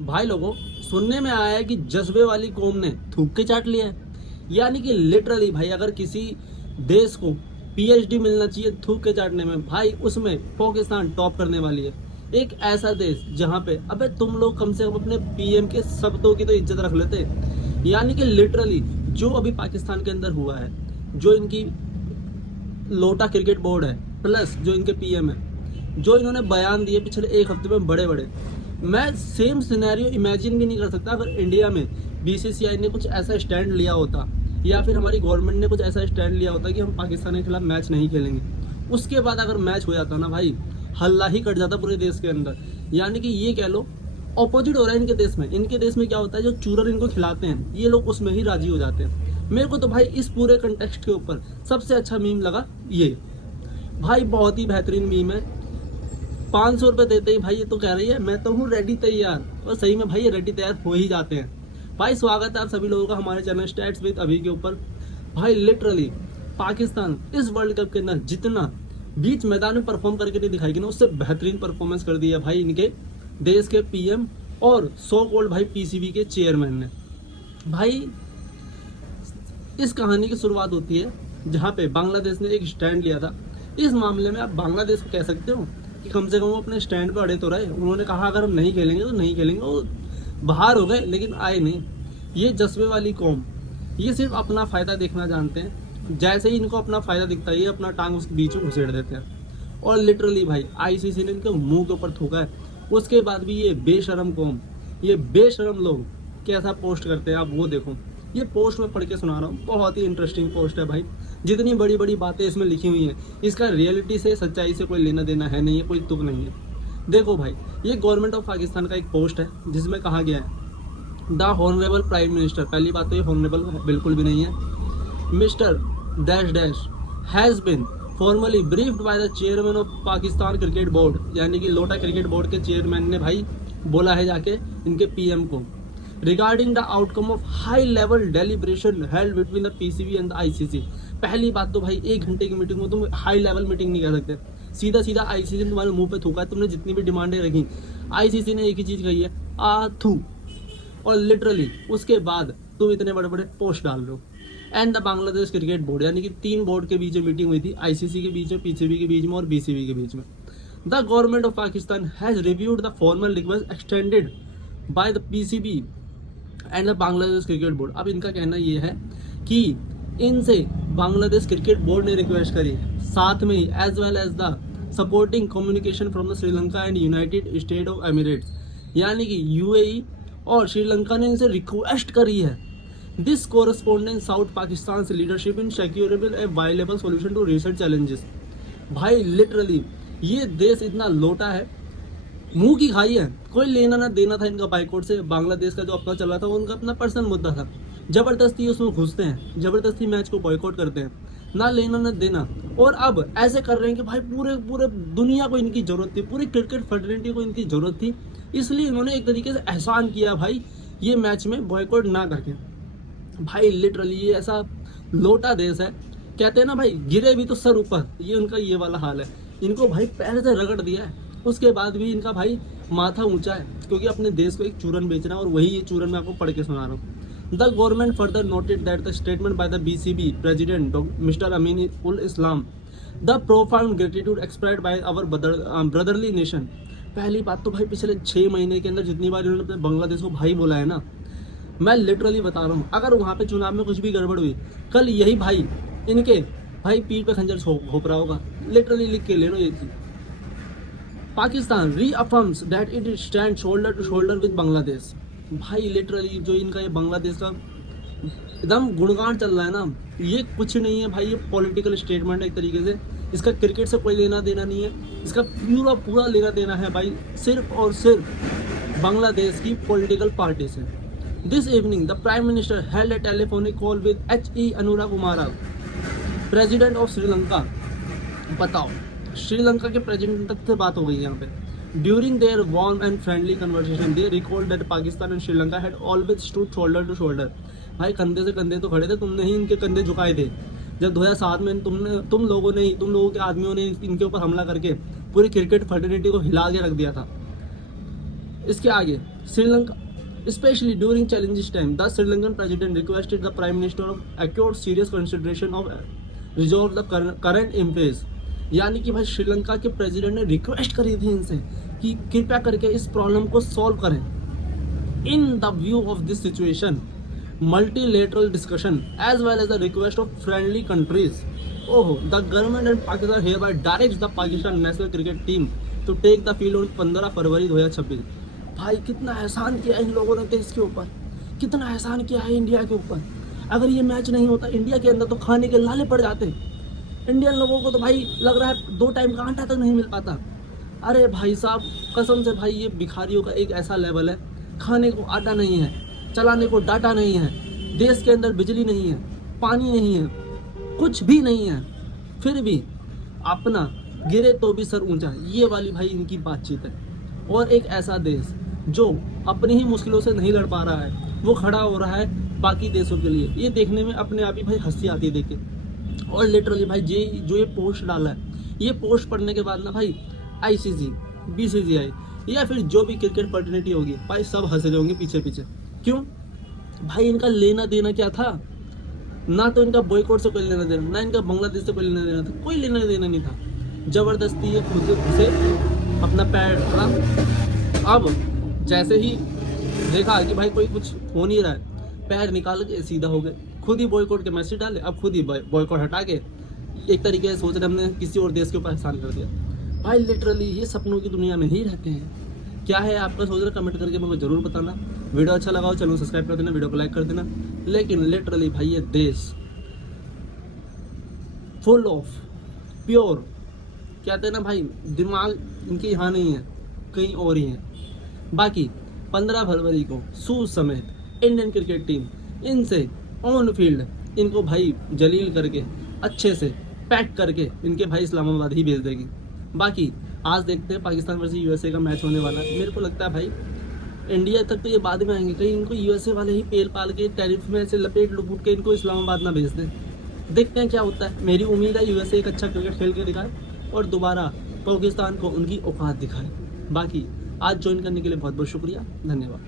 भाई लोगों, सुनने में आया है कि जज्बे वाली कौम ने थूक के चाट लिया है। यानी कि लिटरली भाई, अगर किसी देश को पीएचडी मिलना चाहिए थूक के चाटने में, भाई उसमें पाकिस्तान टॉप करने वाली है। एक ऐसा देश जहां पे अबे तुम लोग कम से कम अपने पीएम के शब्दों की तो इज्जत रख लेते। यानी कि लिटरली जो अभी पाकिस्तान के अंदर हुआ है, जो इनकी लोटा क्रिकेट बोर्ड है प्लस जो इनके पीएम है, जो इन्होंने बयान दिए पिछले एक हफ्ते में बड़े बड़े, मैं सेम सिनेरियो इमेजिन भी नहीं कर सकता अगर इंडिया में बीसीसीआई ने कुछ ऐसा स्टैंड लिया होता या फिर हमारी गवर्नमेंट ने कुछ ऐसा स्टैंड लिया होता कि हम पाकिस्तान के खिलाफ मैच नहीं खेलेंगे। उसके बाद अगर मैच हो जाता ना भाई, हल्ला ही कट जाता पूरे देश के अंदर। यानी कि ये कह लो ऑपोजिट हो रहा है इनके देश में। इनके देश में क्या होता है, जो चूरन इनको खिलाते हैं ये लोग उसमें ही राजी हो जाते हैं। मेरे को तो भाई इस पूरे कंटेक्स्ट के ऊपर सबसे अच्छा मीम लगा ये। भाई बहुत ही बेहतरीन मीम है। 500 रुपये देते ही भाई ये तो कह रही है मैं तो हूँ रेडी तैयार, और सही में भाई ये रेडी तैयार हो ही जाते हैं। भाई स्वागत है आप सभी लोगों का हमारे चैनल स्टैट्स विद अभी के ऊपर। भाई लिटरली पाकिस्तान इस वर्ल्ड कप के अंदर जितना बीच मैदान में परफॉर्म करके नहीं दिखाएगी ना, उससे बेहतरीन परफॉर्मेंस कर दी है भाई इनके देश के पीएम और सो कॉल्ड भाई पीसीबी के चेयरमैन ने। भाई इस कहानी की शुरुआत होती है जहाँ पे बांग्लादेश ने एक स्टैंड लिया था। इस मामले में आप बांग्लादेश को कह सकते हो कि कम से कम वो अपने स्टैंड पर अड़े तो रहे। उन्होंने कहा अगर हम नहीं खेलेंगे तो नहीं खेलेंगे। वो बाहर हो गए लेकिन आए नहीं। ये जज्बे वाली कौम, ये सिर्फ अपना फ़ायदा देखना जानते हैं। जैसे ही इनको अपना फ़ायदा दिखता है ये अपना टांग उसके बीच में घुसेड़ देते हैं। और लिटरली भाई आईसीसी ने इनके मुंह के ऊपर थूका है। उसके बाद भी ये बेशरम कौम, ये बेशरम लोग कैसा पोस्ट करते हैं आप वो देखो। ये पोस्ट मैं पढ़ के सुना रहा हूँ, बहुत ही इंटरेस्टिंग पोस्ट है भाई। जितनी बड़ी बड़ी बातें इसमें लिखी हुई हैं, इसका रियलिटी से सच्चाई से कोई लेना देना है नहीं है, कोई तुक नहीं है। देखो भाई, ये गवर्नमेंट ऑफ पाकिस्तान का एक पोस्ट है जिसमें कहा गया है द हॉनरेबल प्राइम मिनिस्टर, पहली बात तो ये हॉनरेबल बिल्कुल भी नहीं है, mister dash dash has been formally briefed by the chairman of Pakistan cricket board. यानी कि लोटा क्रिकेट बोर्ड के चेयरमैन ने भाई बोला है जाके इनके पीएम को, regarding the outcome of high level deliberation held between the PCB and the ICC. पहली बात तो भाई 1 घंटे की मीटिंग में तुम हाई लेवल मीटिंग नहीं कर सकते। सीधा सीधा आईसीसी ने तुम्हारे मुंह पे थूका है। तुमने जितनी भी डिमांडें रखी, आईसीसी ने एक ही चीज़ कही है, आथू। और लिटरली उसके बाद तुम इतने बड़े बड़े पोस्ट डाल रहे हो। And the Bangladesh cricket board, यानी कि 3 बोर्ड के बीच में मीटिंग हुई थी, आईसीसी के बीच में, पीसीबी के बीच में और बीसीबी के बीच में। The government of Pakistan has reviewed the formal request extended by the PCB and the Bangladesh cricket board. अब इनका कहना ये है कि इनसे बांग्लादेश क्रिकेट बोर्ड ने रिक्वेस्ट करी है, साथ में ही as well as the supporting communication from the Sri Lanka and United State of Emirates. यानी कि यूएई और श्रीलंका ने इनसे रिक्वेस्ट करी है। This correspondence sought Pakistan leadership in securable a viable solution to recent challenges. भाई लिटरली ये देश इतना लोटा है, मुंह की खाई है, कोई लेना ना देना था इनका बाइकआउट से। बांग्लादेश का जो अपना चल रहा था वो उनका अपना पर्सनल मुद्दा था, जबरदस्ती उसमें घुसते हैं, जबरदस्ती मैच को बॉयकॉट करते हैं, ना लेना ना देना। और अब ऐसे कर रहे हैं कि भाई पूरे दुनिया को इनकी जरूरत थी, पूरी क्रिकेट फेडरेटिव को इनकी जरूरत थी, इसलिए इन्होंने एक तरीके से एहसान किया भाई ये मैच में बॉयकॉट ना करके। भाई लिटरली ये ऐसा लोटा देश है, कहते हैं ना भाई गिरे भी तो सर ऊपर, ये उनका ये वाला हाल है। इनको भाई पैर से रगड़ दिया है, उसके बाद भी इनका भाई माथा ऊंचा है, क्योंकि अपने देश को एक चूरन बेचना है। और वही ये चूरन मैं आपको पढ़ के सुना रहा हूँ। The government further noted that the statement by the BCB president mister Amin ul Islam the profound gratitude expressed by our brotherly nation. पहली बात तो भाई पिछले 6 महीने के अंदर जितनी बार इन्होंने अपने बांग्लादेश को भाई बोला है ना, मैं लिटरली बता रहा हूँ, अगर वहाँ पे चुनाव में कुछ भी गड़बड़ हुई, कल यही भाई इनके भाई पीठ पे खंजर घोप रहा होगा। लिटरली लिख के ले लो ये चीज़। Pakistan reaffirms that it stand shoulder to shoulder with Bangladesh. भाई लिटरली जो इनका ये बांग्लादेश का एकदम गुणगान चल रहा है ना, ये कुछ नहीं है भाई, ये पॉलिटिकल स्टेटमेंट है एक तरीके से। इसका क्रिकेट से कोई लेना देना नहीं है, इसका पूरा लेना देना है भाई सिर्फ और सिर्फ बांग्लादेश की पॉलिटिकल पार्टी से। This evening the prime minister held A telephonic call with HE Anura Kumara, president of Sri Lanka. बताओ, श्रीलंका के प्रेसिडेंट तक से बात हो गई यहाँ पे। During their warm and friendly conversation they recalled that Pakistan and Sri Lanka had always stood shoulder to shoulder. भाई कंधे से कंधे तो खड़े थे, तुमने ही इनके कंधे झुकाए थे जब 2007 में तुम लोगों के आदमियों ने इनके ऊपर हमला करके पूरी क्रिकेट फेडरेटिव को हिला के रख दिया था। इसके आगे Sri Lanka, especially during challenging time, the Sri Lankan president requested the prime minister of accord serious consideration of resolve the current impasse. यानी कि भाई श्रीलंका के प्रेसिडेंट ने रिक्वेस्ट करी थी इनसे कि कृपया करके इस प्रॉब्लम को सॉल्व करें. In the view of this situation, multilateral discussion as well as the request of friendly countries, the government and Pakistan hereby directs the Pakistan national cricket team to take the field on 15 फरवरी 2026. भाई कितना एहसान किया इन लोगों ने देश के ऊपर, कितना एहसान किया है इंडिया के ऊपर. अगर ये मैच नहीं होता इंडिया के अंदर तो खाने के लाले पड़ जाते. इंडियन लोगों को तो भाई लग रहा है 2 टाइम का आटा तक नहीं मिल पाता. अरे भाई साहब कसम से भाई ये भिखारियों का एक ऐसा लेवल है, खाने को आटा नहीं है, चलाने को डाटा नहीं है, देश के अंदर बिजली नहीं है, पानी नहीं है, कुछ भी नहीं है, फिर भी अपना गिरे तो भी सर ऊंचा. ये वाली भाई इनकी बातचीत है. और एक ऐसा देश जो अपनी ही मुश्किलों से नहीं लड़ पा रहा है, वो खड़ा हो रहा है बाकी देशों के लिए. ये देखने में अपने आप ही भाई हंसी आती है देख के. और लिटरली भाई जो ये पोस्ट डाला है, ये पोस्ट पढ़ने के बाद ना भाई ICC, BCCI या फिर जो भी क्रिकेट फर्टिलिटी होगी भाई सब हंस रहे होंगे पीछे पीछे. क्यों भाई, इनका लेना देना क्या था? ना तो इनका बॉयकॉट से कोई लेना देना, ना इनका बांग्लादेश से कोई लेना देना था, कोई लेना देना नहीं था. जबरदस्ती ये खुद से अपना पैर पड़ा. अब जैसे ही देखा कि भाई कोई कुछ हो नहीं रहा है, पैर निकाल के सीधा हो गए, खुद ही बॉयकॉट के मैसेज डाले. अब खुद ही बॉयकॉट हटा के एक तरीके से सोच रहे हमने किसी और देश के ऊपर एहसान कर दिया. भाई लिटरली ये सपनों की दुनिया में ही रहते हैं. क्या है आपका सोच रहा, कमेंट करके मुझे जरूर बताना. वीडियो अच्छा लगा हो चैनल सब्सक्राइब कर देना, वीडियो को लाइक कर देना. लेकिन लिटरली भाई ये देश फुल ऑफ प्योर, कहते हैं ना भाई, दिमाग इनके यहाँ नहीं है, कहीं और ही है. बाकी 15 फरवरी को सूज समेत इंडियन क्रिकेट टीम इनसे ऑन फील्ड इनको भाई जलील करके अच्छे से पैक करके इनके भाई इस्लामाबाद ही भेज देगी. बाकी आज देखते हैं पाकिस्तान वर्सेस USA का मैच होने वाला है. मेरे को लगता है भाई इंडिया तक तो ये बाद में आएंगे, कहीं इनको USA वाले ही पेल पाल के टैरिफ में से लपेट लुपूट के इनको इस्लामाबाद ना भेज दें. देखते हैं क्या होता है. मेरी उम्मीद है USA एक अच्छा क्रिकेट खेल के दिखाए और दोबारा पाकिस्तान को उनकी औकात दिखाए. बाकी आज ज्वाइन करने के लिए बहुत बहुत शुक्रिया, धन्यवाद.